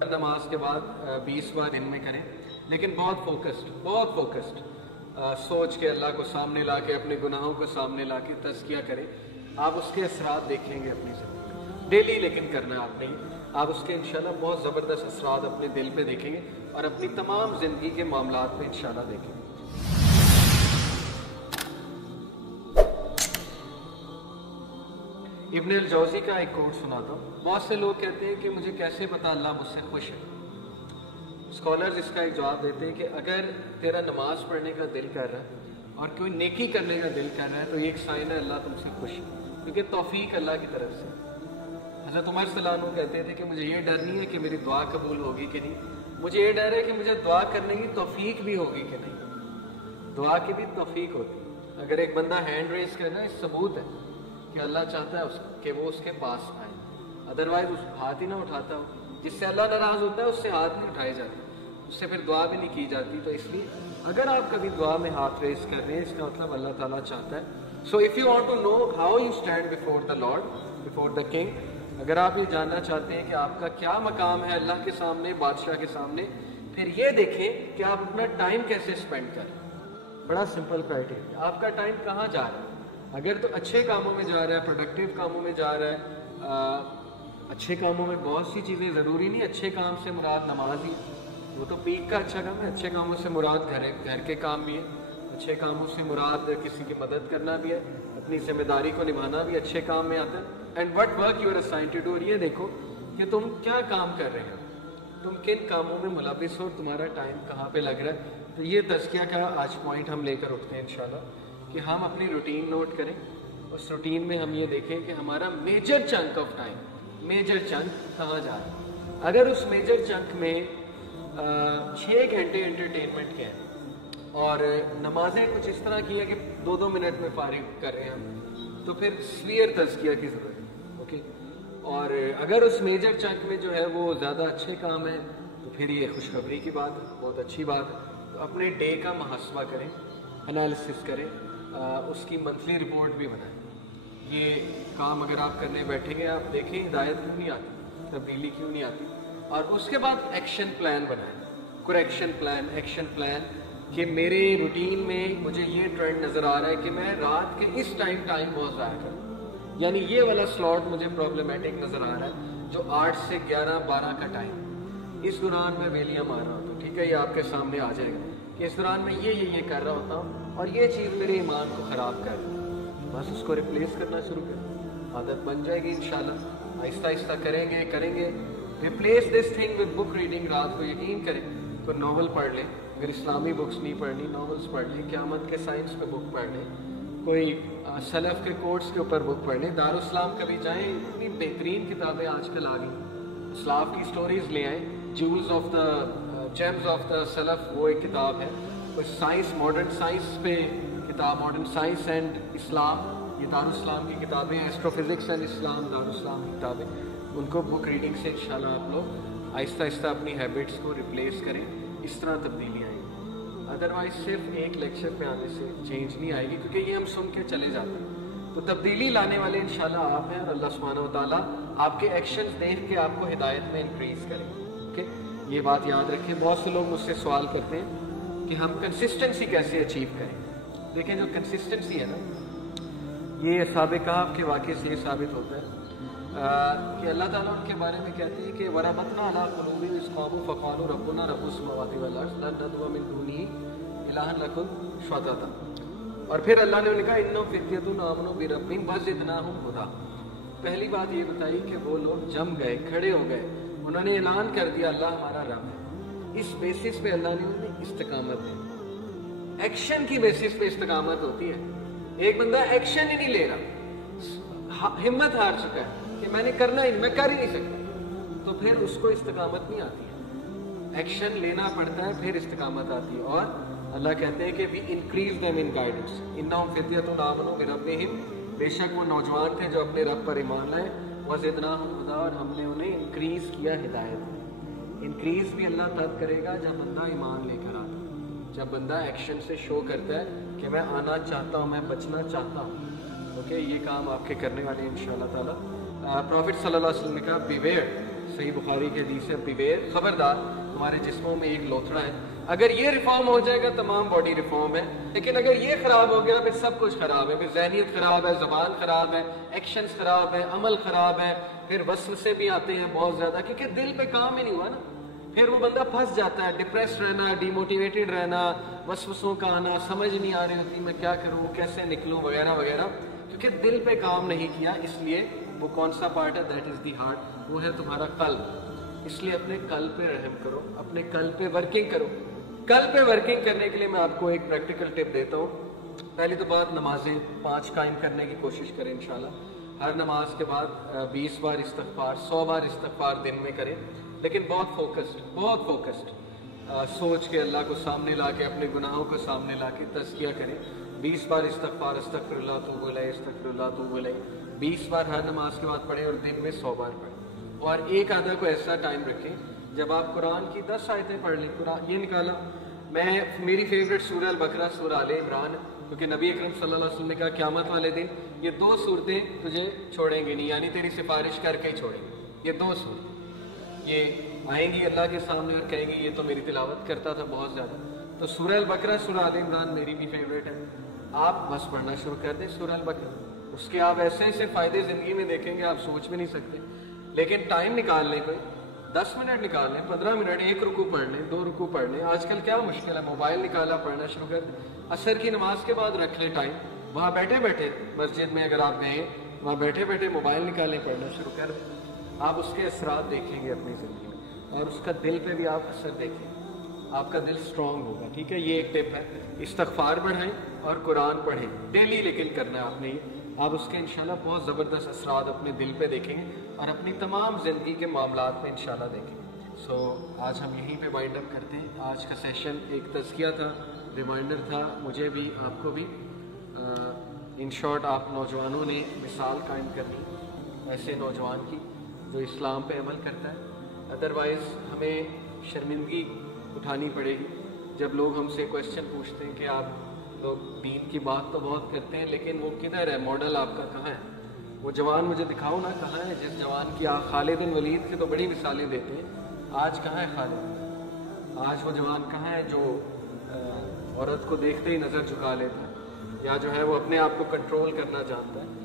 नमाज के बाद 20 बार दिन में करें, लेकिन बहुत फोकस्ड सोच के अल्लाह को सामने ला के, अपने गुनाहों को सामने ला के तज़किया करें। आप उसके असरात देखेंगे अपनी ज़िंदगी डेली, लेकिन करना है आपने, आप उसके इंशाल्लाह बहुत ज़बरदस्त असरात अपने दिल पे देखेंगे और अपनी तमाम ज़िंदगी के मामलात में इंशाल्लाह देखेंगे। इब्न अल जौज़ी का एक कोट सुनाता हूँ। बहुत से लोग कहते हैं कि मुझे कैसे पता अल्लाह मुझसे खुश है। स्कॉलर्स इसका एक जवाब देते हैं कि अगर तेरा नमाज पढ़ने का दिल कर रहा है और कोई नेकी करने का दिल कर रहा है तो ये एक साइन है अल्लाह तुमसे खुश है, क्योंकि तौफीक अल्लाह की तरफ से। हज़रत उमर सल्लल्लाहु कहते थे कि मुझे ये डर नहीं है कि मेरी दुआ कबूल होगी कि नहीं, मुझे ये डर है कि मुझे दुआ करने की तौफीक भी होगी कि नहीं। दुआ की भी तौफीक होती है। अगर एक बंदा हैंड रेस कर रहा है, सबूत है कि अल्लाह चाहता है कि वो उसके पास आए, अदरवाइज उस हाथ ही ना उठाता हो। जिससे अल्लाह नाराज़ होता है उससे हाथ नहीं उठाए जाते, उससे फिर दुआ भी नहीं की जाती। तो इसलिए अगर आप कभी दुआ में हाथ रेस कर रहे हैं, इसका मतलब अल्लाह ताला चाहता है। So if you want to know how you stand before the lord, before the king, अगर आप ये जानना चाहते हैं कि आपका क्या मकाम है अल्लाह के सामने, बादशाह के सामने, फिर ये देखें कि आप अपना टाइम कैसे स्पेंड करें। बड़ा सिंपल क्राइटेरिया, आपका टाइम कहाँ जा रहा है। अगर तो अच्छे कामों में जा रहा है, प्रोडक्टिव कामों में जा रहा है, अच्छे कामों में बहुत सी चीज़ें, ज़रूरी नहीं अच्छे काम से मुराद नमाज ही, वो तो पीक का अच्छा काम है। अच्छे कामों से मुराद घर के काम भी है, अच्छे कामों से मुराद किसी की मदद करना भी है, अपनी जिम्मेदारी को निभाना भी अच्छे काम में आता है। And what work you are assigned to do, और ये देखो कि तुम क्या काम कर रहे हो, तुम किन कामों में मुलविस हो, तुम्हारा टाइम कहाँ पे लग रहा है। तो ये तज़किया का आज पॉइंट हम लेकर उठते हैं इंशाल्लाह, कि हम अपनी रूटीन नोट करें। उस रूटीन में हम ये देखें कि हमारा major chunk of time, major chunk कहाँ जा रहा है। अगर उस मेजर चंक में 6 घंटे एंटरटेनमेंट के हैं और नमाजें कुछ इस तरह की है कि 2-2 मिनट में फारिग कर रहे हैं हम, तो फिर स्वीयर तज़किया की ज़रूरत है। ओके, और अगर उस मेजर चंक में जो है वो ज़्यादा अच्छे काम है तो फिर ये खुशखबरी की बात है, बहुत अच्छी बात है। तो अपने डे का मुहासबा करें, एनालिसिस करें, उसकी मंथली रिपोर्ट भी बनाएं। ये काम अगर आप करने बैठेंगे, आप देखें हिदायत क्यों नहीं आती, तब्दीली क्यों नहीं आती, और उसके बाद एक्शन प्लान बनाएं, करेक्शन प्लान, एक्शन प्लान, कि मेरे रूटीन में मुझे ये ट्रेंड नज़र आ रहा है कि मैं रात के इस टाइम बहुत ज़ाया करूँ, यानी ये वाला स्लॉट मुझे प्रॉब्लमेटिक नज़र आ रहा है, जो 8 से 11-12 का टाइम, इस दौरान मैं वेलियाँ मार रहा हूँ। ठीक है, ये आपके सामने आ जाएगा कि इस दौरान मैं ये कर रहा होता हूँ और ये चीज़ मेरे ईमान को ख़राब कर रही है, बस उसको रिप्लेस करना शुरू कर, आदत बन जाएगी इंशाल्लाह। आहिस्ता आहिस्ता करेंगे। Replace this thing with book reading. रात को यकीन करें तो नॉवल पढ़ लें, अगर इस्लामी बुक्स नहीं पढ़नी, नॉवेल्स पढ़ लें, क़यामत के साइंस पे बुक पढ़ लें, कोई सलफ़ के कोट्स के ऊपर बुक पढ़ लें। दारुस्सलाम कभी जाएँ, इतनी बेहतरीन किताबें आजकल आ गई, इस्लाफ की स्टोरीज़ ले आएँ। Jules of the James of the self, वो एक किताब है। कोई साइंस, मॉडर्न साइंस पे किताब, मॉडर्न साइंस एंड इस्लाम, ये दारुस्सलाम की किताबें, एस्ट्रोफिज़िक्स एंड इस्लाम, दारुस्सलाम की किताबें, उनको बुक रीडिंग से इंशाल्लाह आप लोग आहिस्ता आहिस्ता अपनी हैबिट्स को रिप्लेस करें। इस तरह तब्दीली आएगी, अदरवाइज सिर्फ एक लेक्चर पे आने से चेंज नहीं आएगी, क्योंकि ये हम सुन के चले जाते हैं। तो तब्दीली लाने वाले इंशाल्लाह आप हैं, और अल्लाह सुब्हानहू व तआला आपके एक्शंस देख के आपको हिदायत में इंक्रीज़ करेंगे। ओके, ये बात याद रखें। बहुत से लोग मुझसे सवाल करते हैं कि हम कंसिस्टेंसी कैसे अचीव करें। देखें, जो कंसिस्टेंसी है ना, ये साबिक़ कहफ़ के वाक़े से साबित होता है कि अल्लाह ताला उनके बारे में कहते हैं कि वरबतना अला क़ुलूबिहिम इज़ क़ामू फ़क़ालू रब्बुना रब्बुस समावाति वल अर्ज़ लन नद'ू मिन दूनिही इलाहन लकुन शुहदाता। और फिर अल्लाह ने उन्हें कहा इन्नहुम फ़ित्यतुन आमनू बिरब्बिहिम वज़िदनाहुम हुदा। पहली बात ये बताई कि वो लोग जम गए, खड़े हो गए, उन्होंने ऐलान कर दिया अल्लाह हमारा रब है। इस बेसिस पे अल्लाह ने उन्हें इस्तिकामत दी। एक्शन की बेसिस पे इस्तिकामत होती है। एक बंदा एक्शन ही नहीं ले रहा, हिम्मत हार चुका है कि मैंने करना ही, मैं कर ही नहीं सकता, तो फिर उसको इस्तिकामत नहीं आती है। एक्शन लेना पड़ता है, फिर इस्तिकामत आती है। और अल्लाह कहते हैं कि we increase them in guidance, इन्नहुम फ़ित्यतुन आमनू बिरब्बिहिम, बेशक वो नौजवान थे जो अपने रब पर ईमान लाए, वज़िदनाहुम हुदा, और हमने उन्हें इंक्रीज़ किया हिदायत में। इंक्रीज़ भी अल्लाह तब करेगा जब बंदा ईमान लेकर आता है, जब बंदा एक्शन से शो करता है कि मैं आना चाहता हूँ, मैं बचना चाहता हूँ। ओके, ये काम आपके करने वाले इंशाअल्लाह ताला। प्रॉफिट सल्लल्लाहु अलैहि वसल्लम ने कहा बिवेयर, صحیح बुखारी की हदीस है, बिवेर खबरदार हमारे जिस्मों में एक लोथड़ा है, अगर ये रिफॉर्म हो जाएगा तमाम बॉडी रिफॉर्म है, लेकिन अगर ये खराब हो गया फिर सब कुछ खराब है, फिर ज़हनियत खराब है, ज़बान खराब है, एक्शंस खराब है, अमल खराब है, फिर वसवसे भी आते हैं बहुत ज़्यादा, क्योंकि दिल पे काम ही नहीं हुआ ना, फिर वो बंदा फंस जाता है, डिप्रेस रहना, डीमोटिवेटेड रहना, वसवसों का आना, समझ नहीं आ रही होती मैं क्या करूँ, कैसे निकलूँ वगैरह वगैरह, क्योंकि दिल पे काम नहीं किया। इसलिए वो कौन सा पार्ट है, दैट इज़ दी हार्ट, वो है तुम्हारा कल्ब। इसलिए अपने कल्ब पे रहम करो, अपने कल्ब पे वर्किंग करो। कल्ब पे वर्किंग करने के लिए मैं आपको एक प्रैक्टिकल टिप देता हूँ। पहली तो बात, नमाजें 5 कायम करने की कोशिश करें इंशाल्लाह। हर नमाज के बाद 20 बार इस्तग़फ़ार, 100 बार इस्तग़फ़ार दिन में करें, लेकिन बहुत फोकस्ड सोच के अल्लाह को सामने ला के, अपने गुनाहों को सामने ला के तज़किया करें। 20 बार इस्तग़फ़ार, अस्तग़फ़िरुल्लाह तूबू इलैह, अस्तग़फ़िरुल्लाह तूबू इलैह 20 बार हर नमाज के बाद पढ़ें और दिन में 100 बार पढ़ें। और एक आधा को ऐसा टाइम रखें जब आप कुरान की 10 आयतें पढ़ लें। कुरान ये निकाला, मेरी फेवरेट सूरह अल-बकरा, सूरह आले इमरान, क्योंकि नबी अकरम सल्लल्लाहु अलैहि वसल्लम ने कहा क़यामत वाले दिन ये 2 सूरतें तुझे छोड़ेंगे नहीं, यानी तेरी सिफारिश करके ही छोड़ेंगे। ये 2 सूरत ये आएंगी अल्लाह के सामने और कहेंगी ये तो मेरी तिलावत करता था बहुत ज़्यादा। तो सूरह अल-बकरा, सूरह आले इमरान मेरी भी फेवरेट है। आप बस पढ़ना शुरू कर दें सूरह अल-बकरा, उसके आप ऐसे ऐसे फ़ायदे ज़िंदगी में देखेंगे आप सोच भी नहीं सकते। लेकिन टाइम निकाल लें, कोई 10 मिनट निकाल लें, 15 मिनट, 1 रुकू पढ़ लें, 2 रुकू पढ़ लें। आजकल क्या मुश्किल है, मोबाइल निकाला पढ़ना शुरू कर दें। असर की नमाज के बाद रख लें टाइम, वहाँ बैठे बैठे मस्जिद में अगर आप गए, वहाँ बैठे बैठे मोबाइल निकालें, पढ़ना शुरू कर दें। आप उसके असरात देखेंगे अपनी ज़िंदगी में, और उसका दिल पे भी आप असर देखेंगे, आपका दिल स्ट्रांग होगा। ठीक है, ये एक टिप है। इस्तग़फ़ार बढ़ाएं और कुरान पढ़ें डेली, लेकिन करना है आपने ये। आप उसके इंशाल्लाह बहुत ज़बरदस्त असरात अपने दिल पे देखेंगे और अपनी तमाम ज़िंदगी के मामलात में इंशाल्लाह देखेंगे। आज हम यहीं पे वाइंड अप करते हैं। आज का सेशन एक तज़किया था, रिमाइंडर था मुझे भी, आपको भी। इन शॉर्ट, आप नौजवानों ने मिसाल कायम करनी ऐसे नौजवान की जो इस्लाम पे अमल करता है। अदरवाइज़ हमें शर्मिंदगी उठानी पड़ेगी जब लोग हमसे क्वेश्चन पूछते हैं कि आप लोग दीन की बात तो बहुत करते हैं, लेकिन वो किधर है, मॉडल आपका कहाँ है, वो जवान मुझे दिखाओ ना कहाँ है, जिस जवान की आप खालिद बिन वलीद की तो बड़ी मिसालें देते हैं। आज कहाँ है खालिद? आज वो जवान कहाँ है जो औरत को देखते ही नज़र झुका लेता है, या जो है वो अपने आप को कंट्रोल करना जानता है?